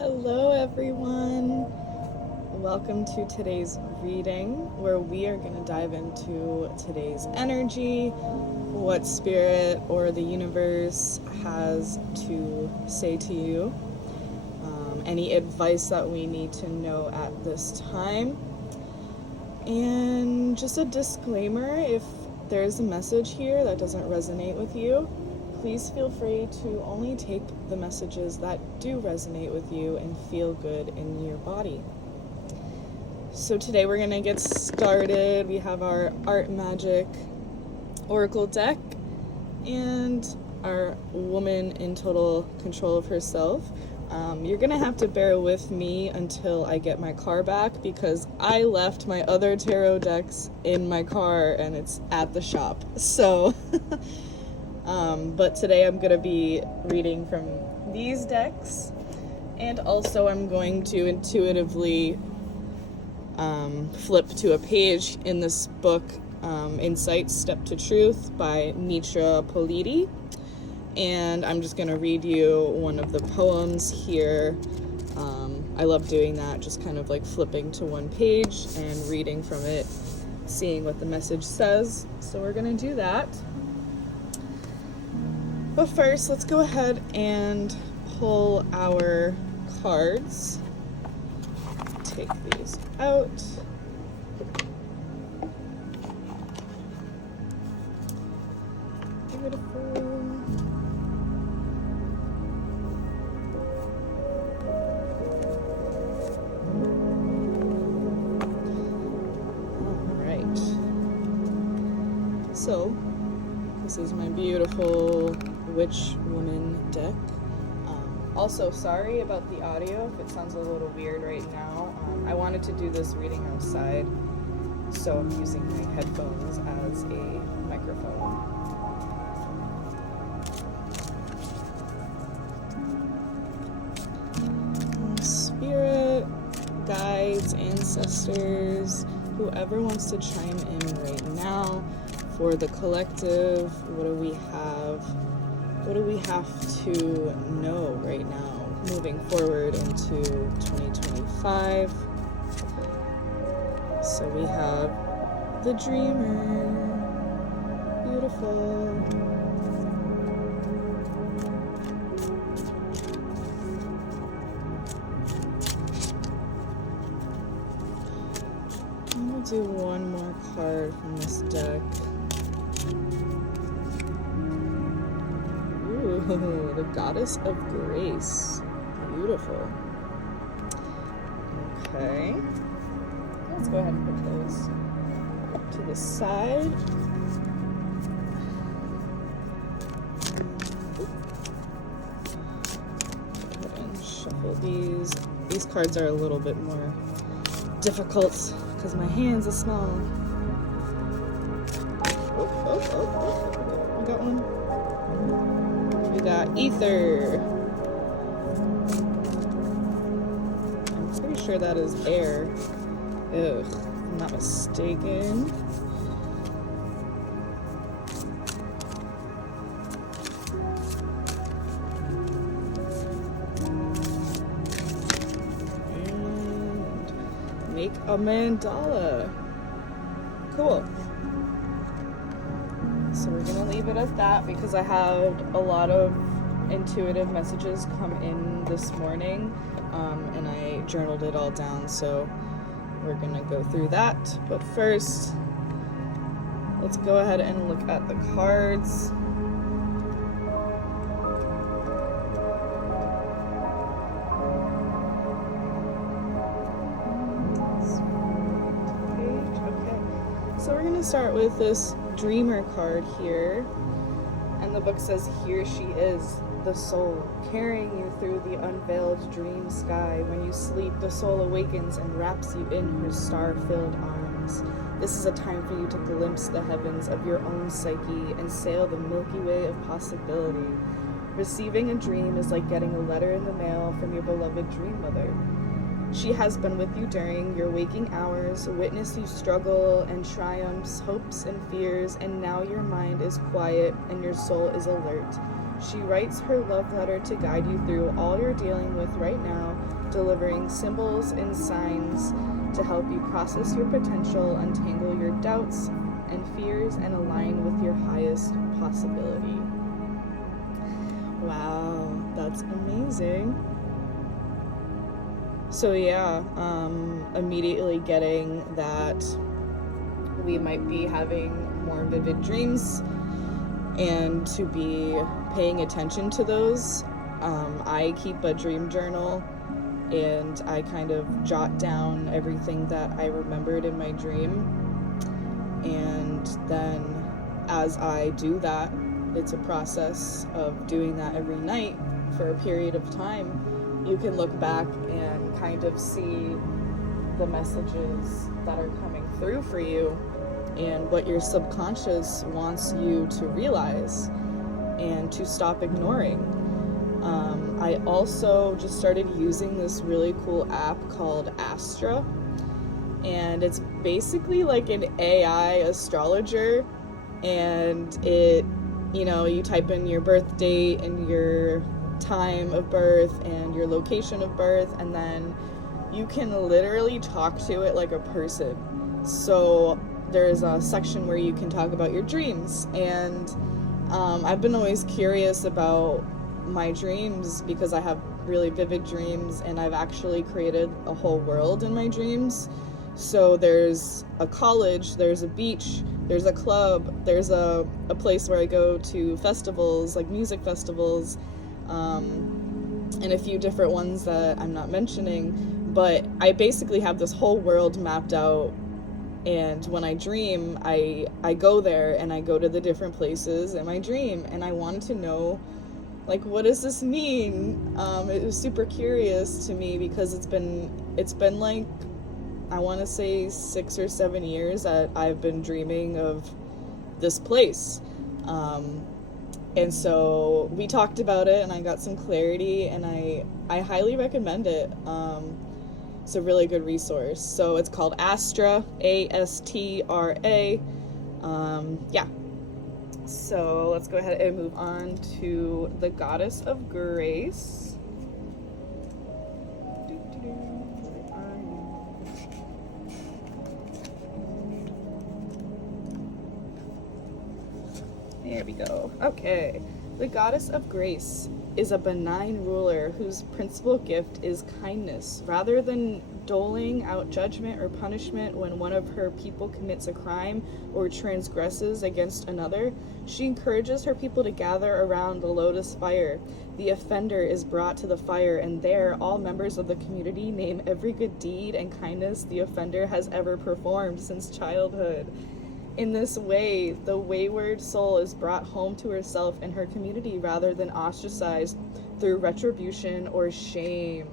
Hello everyone! Welcome to today's reading where we are going to dive into today's energy, what spirit or the universe has to say to you, any advice that we need to know at this time, and just a disclaimer: if there's a message here that doesn't resonate with you, please feel free to only take the messages that do resonate with you and feel good in your body. So today we're going to get started. We have our Art Magic Oracle deck and our woman in total control of herself. You're going to have to bear with me until I get my car back because I left my other tarot decks in my car and it's at the shop. So... but today I'm going to be reading from these decks, and also I'm going to intuitively flip to a page in this book, Insight Step to Truth by Mitra Politi, and I'm just going to read you one of the poems here. I love doing that, just kind of like flipping to one page and reading from it, seeing what the message says. So we're going to do that. But first, let's go ahead and pull our cards. Take these out. Beautiful. All right. So, this is my beautiful Witch Woman deck. Also, sorry about the audio if it sounds a little weird right now. I wanted to do this reading outside, so I'm using my headphones as a microphone. Spirit, guides, ancestors, whoever wants to chime in right now. For the collective, what do we have? What do we have to know right now, moving forward into 2025? So we have the Dreamer. Beautiful. I'm going to do one more card from this deck. Ooh, the Goddess of Grace. Beautiful. Okay. Let's go ahead and put those to the side. And shuffle these. These cards are a little bit more difficult because my hands are small. I got one. We got Ether. I'm pretty sure that is air. Ugh, if I'm not mistaken. And make a mandala. Cool. So we're going to leave it at that because I had a lot of intuitive messages come in this morning, and I journaled it all down, so we're going to go through that. But first, let's go ahead and look at the cards. Okay, so we're going to start with this Dreamer card here, and the book says, "Here she is, the soul, carrying you through the unveiled dream sky. When you sleep, the soul awakens and wraps you in her star-filled arms. This is a time for you to glimpse the heavens of your own psyche and sail the Milky Way of possibility. Receiving a dream is like getting a letter in the mail from your beloved dream mother. She has been with you during your waking hours, witnessed you struggle and triumphs, hopes and fears, and now your mind is quiet and your soul is alert. She writes her love letter to guide you through all you're dealing with right now, delivering symbols and signs to help you process your potential, untangle your doubts and fears, and align with your highest possibility. Wow, that's amazing. So yeah, immediately getting that we might be having more vivid dreams and to be paying attention to those. I keep a dream journal and I kind of jot down everything that I remembered in my dream. And then as I do that, it's a process of doing that every night for a period of time. You can look back and kind of see the messages that are coming through for you and what your subconscious wants you to realize and to stop ignoring. I also just started using this really cool app called Astra, and it's basically like an AI astrologer, and it, you type in your birth date and your time of birth and your location of birth, and then you can literally talk to it like a person. So there's a section where you can talk about your dreams, and I've been always curious about my dreams because I have really vivid dreams, and I've actually created a whole world in my dreams. So there's a college, there's a beach, there's a club, there's a place where I go to festivals, like music festivals, and a few different ones that I'm not mentioning, but I basically have this whole world mapped out. And when I dream, I go there and I go to the different places in my dream, and I wanted to know, like, what does this mean? It was super curious to me because it's been like, I want to say 6 or 7 years that I've been dreaming of this place. And so we talked about it and I got some clarity, and I highly recommend it. It's a really good resource. So it's called Astra, A-S-T-R-A. Yeah. So let's go ahead and move on to the Goddess of Grace. There we go. Okay. The Goddess of Grace is a benign ruler whose principal gift is kindness. Rather than doling out judgment or punishment when one of her people commits a crime or transgresses against another, she encourages her people to gather around the lotus fire. The offender is brought to the fire, and there all members of the community name every good deed and kindness the offender has ever performed since childhood. In this way, the wayward soul is brought home to herself and her community rather than ostracized through retribution or shame.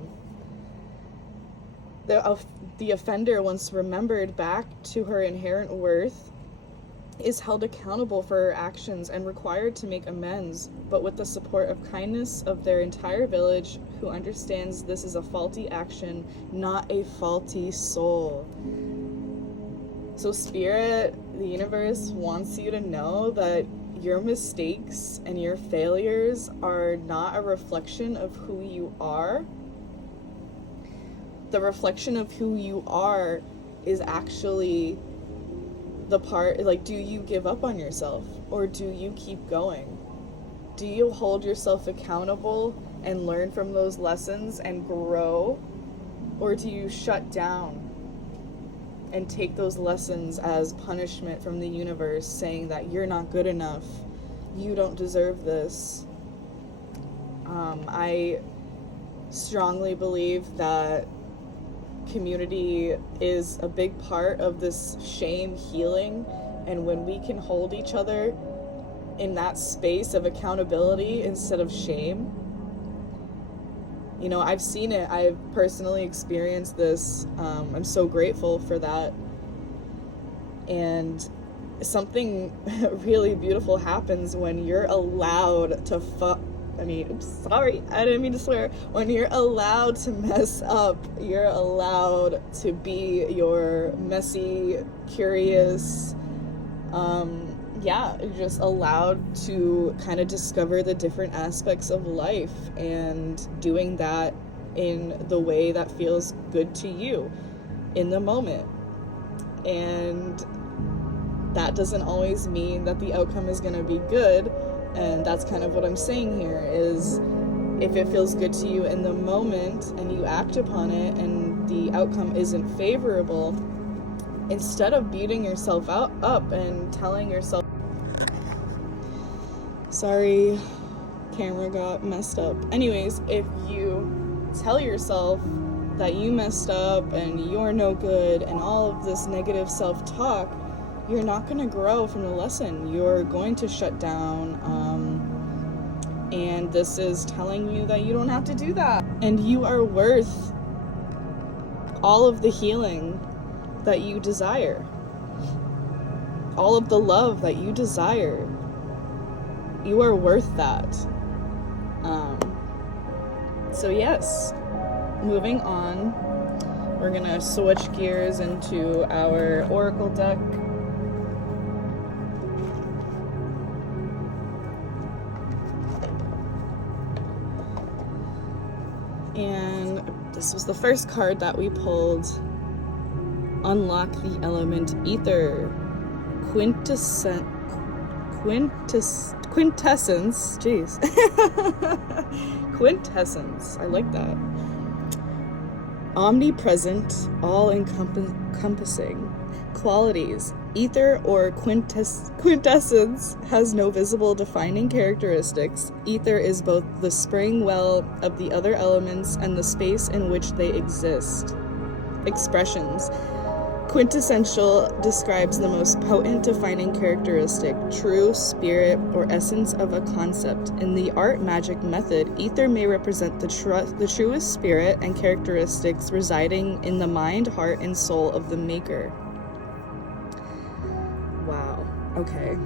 The offender, once remembered back to her inherent worth, is held accountable for her actions and required to make amends, but with the support of kindness of their entire village, who understands this is a faulty action, not a faulty soul. So Spirit, the universe wants you to know that your mistakes and your failures are not a reflection of who you are. The reflection of who you are is actually the part, like, do you give up on yourself or do you keep going? Do you hold yourself accountable and learn from those lessons and grow, or do you shut down and take those lessons as punishment from the universe, saying that you're not good enough, you don't deserve this? I strongly believe that community is a big part of this shame healing, and when we can hold each other in that space of accountability instead of shame, I've seen it. I've personally experienced this. I'm so grateful for that. And something really beautiful happens when you're allowed to sorry, I didn't mean to swear. When you're allowed to mess up, you're allowed to be your messy, curious, you're just allowed to kind of discover the different aspects of life, and doing that in the way that feels good to you in the moment. And that doesn't always mean that the outcome is going to be good. And that's kind of what I'm saying here is, if it feels good to you in the moment and you act upon it and the outcome isn't favorable, instead of beating yourself up and telling yourself, sorry, camera got messed up. Anyways, if you tell yourself that you messed up and you're no good and all of this negative self-talk, you're not going to grow from the lesson. You're going to shut down. And this is telling you that you don't have to do that. And you are worth all of the healing that you desire. All of the love that you desire. You are worth that. So yes, moving on, we're gonna switch gears into our oracle deck. And this was the first card that we pulled. Unlock the element ether. Quintessence. Jeez. Quintessence. I like that. Omnipresent, all-encompassing qualities. Ether or quintessence has no visible defining characteristics. Ether is both the spring well of the other elements and the space in which they exist. Expressions. Quintessential describes the most potent defining characteristic, true spirit or essence of a concept. In the art magic method, ether may represent the truest spirit and characteristics residing in the mind, heart, and soul of the maker. Wow. Okay.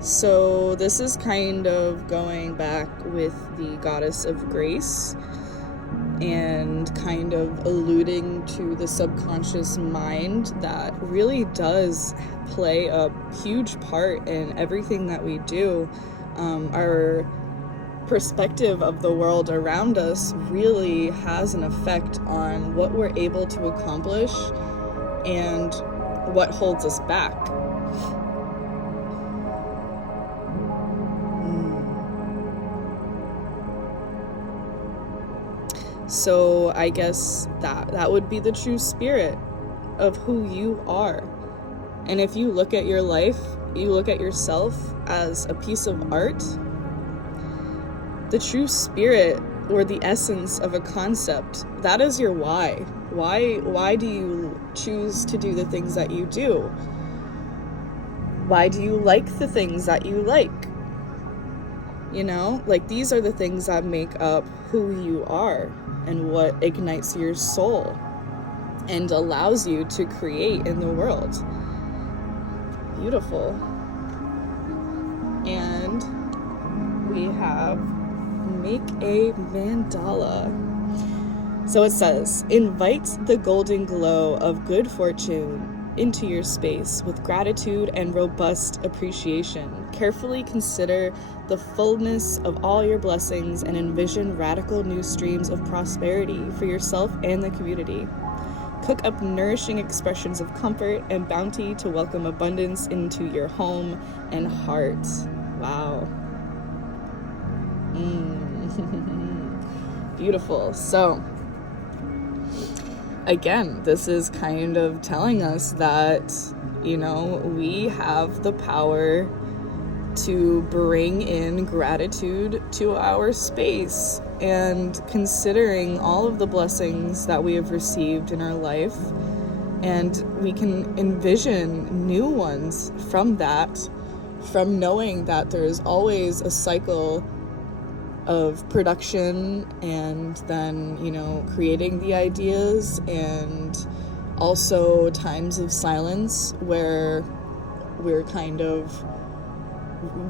So this is kind of going back with the goddess of grace and kind of alluding to the subconscious mind that really does play a huge part in everything that we do. Our perspective of the world around us really has an effect on what we're able to accomplish and what holds us back. So I guess that would be the true spirit of who you are. And if you look at your life, you look at yourself as a piece of art, the true spirit or the essence of a concept, that is your why. Why do you choose to do the things that you do? Why do you like the things that you like? You know, like these are the things that make up who you are and what ignites your soul and allows you to create in the world. Beautiful. And we have make a mandala. So it says, invite the golden glow of good fortune into your space with gratitude and robust appreciation. Carefully consider the fullness of all your blessings and envision radical new streams of prosperity for yourself and the community. Cook up nourishing expressions of comfort and bounty to welcome abundance into your home and heart. Wow. Beautiful. So, again, this is kind of telling us that, you know, we have the power to bring in gratitude to our space, and considering all of the blessings that we have received in our life, and we can envision new ones from that, from knowing that there's always a cycle of production and then, you know, creating the ideas, and also times of silence where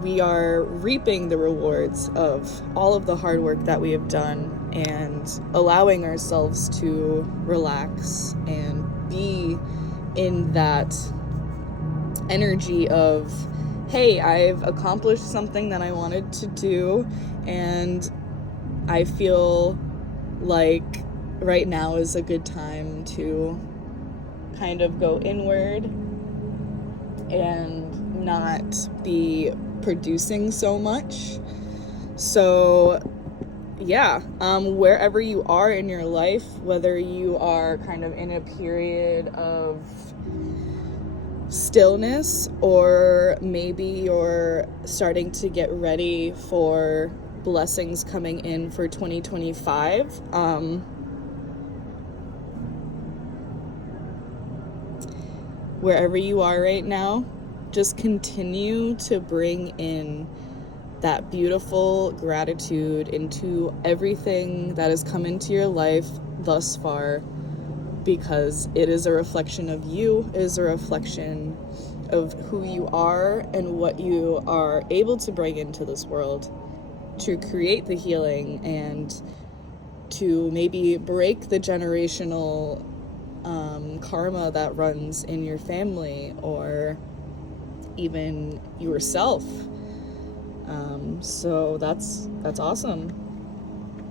we are reaping the rewards of all of the hard work that we have done, and allowing ourselves to relax and be in that energy of, hey, I've accomplished something that I wanted to do, and I feel like right now is a good time to kind of go inward and not be producing so much. So yeah, wherever you are in your life, whether you are kind of in a period of stillness, or maybe you're starting to get ready for blessings coming in for 2025, wherever you are right now, just continue to bring in that beautiful gratitude into everything that has come into your life thus far, because it is a reflection of you, it is a reflection of who you are and what you are able to bring into this world to create the healing and to maybe break the generational karma that runs in your family or even yourself. So that's awesome.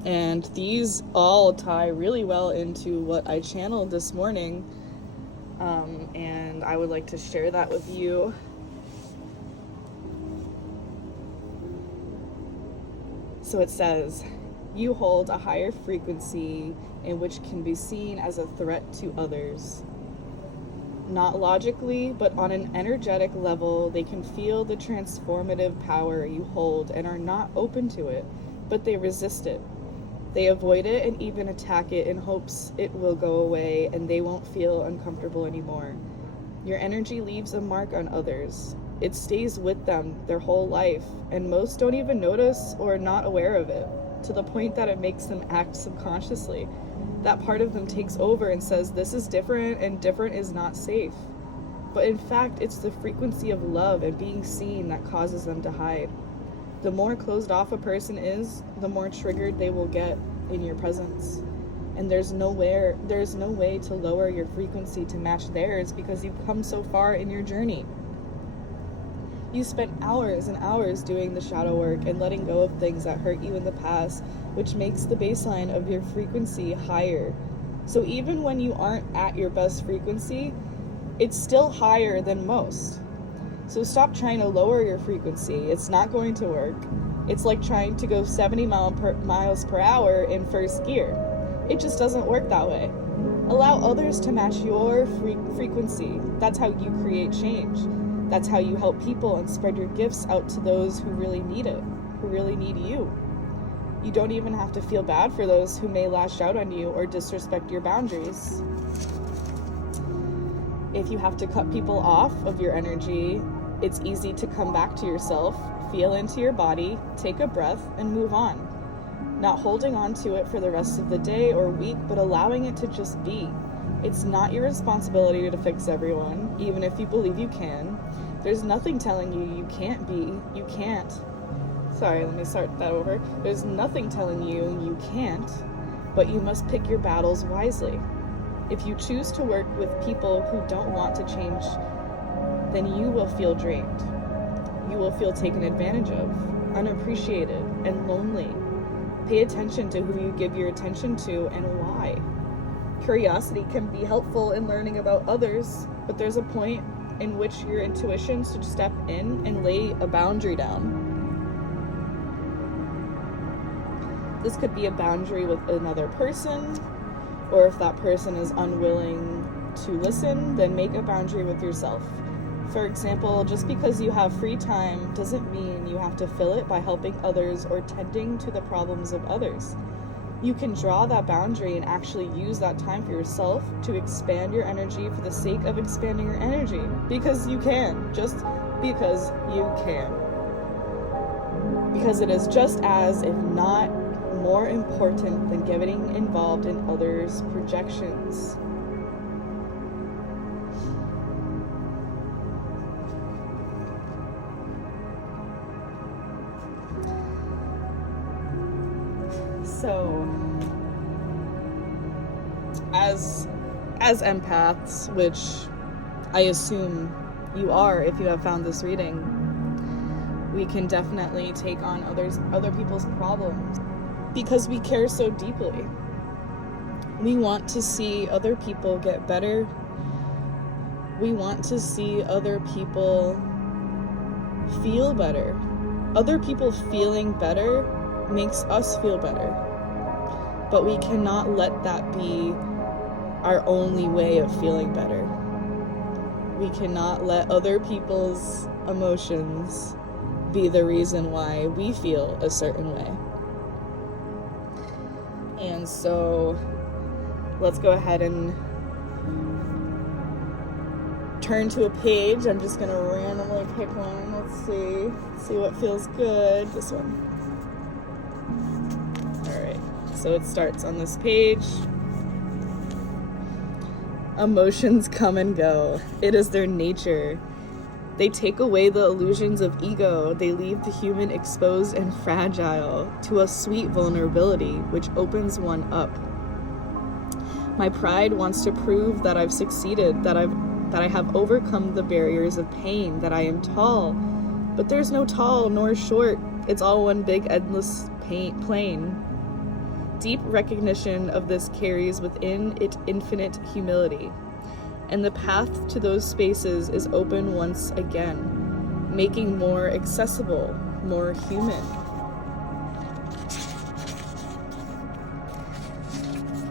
And these all tie really well into what I channeled this morning, and I would like to share that with you. So it says, you hold a higher frequency in which can be seen as a threat to others. Not logically, but on an energetic level, they can feel the transformative power you hold and are not open to it, but they resist it. They avoid it and even attack it in hopes it will go away and they won't feel uncomfortable anymore. Your energy leaves a mark on others. It stays with them their whole life, and most don't even notice or are not aware of it, to the point that it makes them act subconsciously. That part of them takes over and says, this is different and different is not safe. But in fact, it's the frequency of love and being seen that causes them to hide. The more closed off a person is, the more triggered they will get in your presence. And there's no way to lower your frequency to match theirs, because you've come so far in your journey. You spent hours and hours doing the shadow work and letting go of things that hurt you in the past, which makes the baseline of your frequency higher. So even when you aren't at your best frequency, it's still higher than most. So stop trying to lower your frequency. It's not going to work. It's like trying to go 70 miles per hour in first gear. It just doesn't work that way. Allow others to match your frequency. That's how you create change. That's how you help people and spread your gifts out to those who really need it, who really need you. You don't even have to feel bad for those who may lash out on you or disrespect your boundaries. If you have to cut people off of your energy, it's easy to come back to yourself, feel into your body, take a breath, and move on. Not holding on to it for the rest of the day or week, but allowing it to just be. It's not your responsibility to fix everyone, even if you believe you can. There's nothing telling you can't be. You can't. Sorry, let me start that over. There's nothing telling you can't, but you must pick your battles wisely. If you choose to work with people who don't want to change, then you will feel drained. You will feel taken advantage of, unappreciated, and lonely. Pay attention to who you give your attention to and why. Curiosity can be helpful in learning about others, but there's a point in which your intuition should step in and lay a boundary down. This could be a boundary with another person, or if that person is unwilling to listen, then make a boundary with yourself. For example, just because you have free time doesn't mean you have to fill it by helping others or tending to the problems of others. You can draw that boundary and actually use that time for yourself to expand your energy for the sake of expanding your energy. Because you can. Just because you can. Because it is just as, if not more important than getting involved in others' projections. So, as empaths, which I assume you are if you have found this reading. We can definitely take on other people's problems because we care so deeply. We want to see other people get better. We want to see other people feel better. Other people feeling better makes us feel better. But we cannot let that be our only way of feeling better. We cannot let other people's emotions be the reason why we feel a certain way. And so let's go ahead and turn to a page. I'm just gonna randomly pick one. Let's see what feels good. This one. All right, so it starts on this page. Emotions come and go. It is their nature. They take away the illusions of ego. They leave the human exposed and fragile to a sweet vulnerability which opens one up. My pride wants to prove that I've succeeded, that I have overcome the barriers of pain, that I am tall. But there's no tall nor short. It's all one big endless plane. Deep recognition of this carries within it infinite humility. And the path to those spaces is open once again, making more accessible, more human.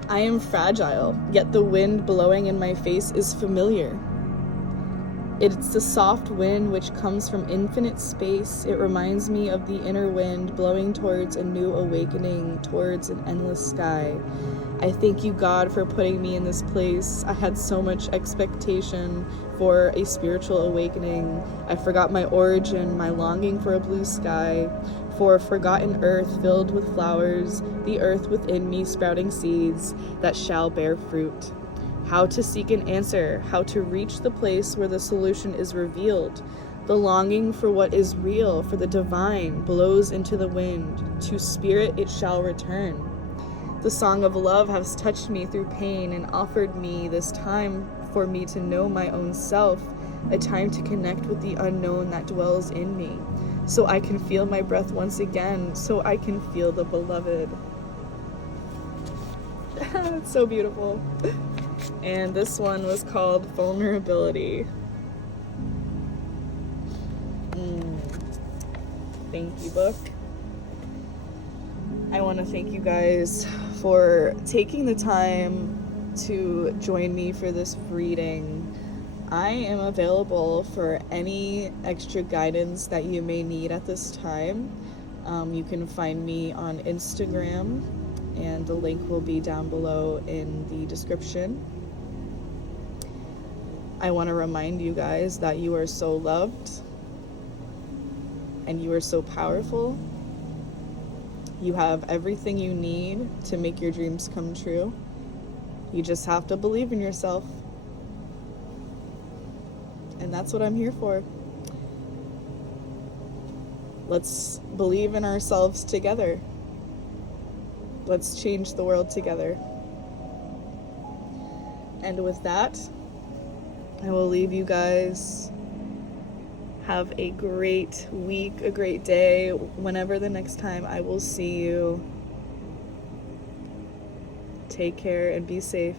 I am fragile, yet the wind blowing in my face is familiar. It's the soft wind which comes from infinite space. It reminds me of the inner wind blowing towards a new awakening, towards an endless sky. I thank you, God, for putting me in this place. I had so much expectation for a spiritual awakening. I forgot my origin, my longing for a blue sky, for a forgotten earth filled with flowers, the earth within me sprouting seeds that shall bear fruit. How to seek an answer, how to reach the place where the solution is revealed. The longing for what is real, for the divine, blows into the wind. To spirit it shall return. The song of love has touched me through pain and offered me this time for me to know my own self, a time to connect with the unknown that dwells in me, so I can feel my breath once again, so I can feel the beloved. It's so beautiful. And this one was called Vulnerability. Thank you, book. I want to thank you guys for taking the time to join me for this reading. I am available for any extra guidance that you may need at this time. You can find me on Instagram, and the link will be down below in the description. I want to remind you guys that you are so loved and you are so powerful. You have everything you need to make your dreams come true. You just have to believe in yourself. And that's what I'm here for. Let's believe in ourselves together. Let's change the world together. And with that, I will leave you guys. Have a great week, a great day, whenever the next time I will see you. Take care and be safe.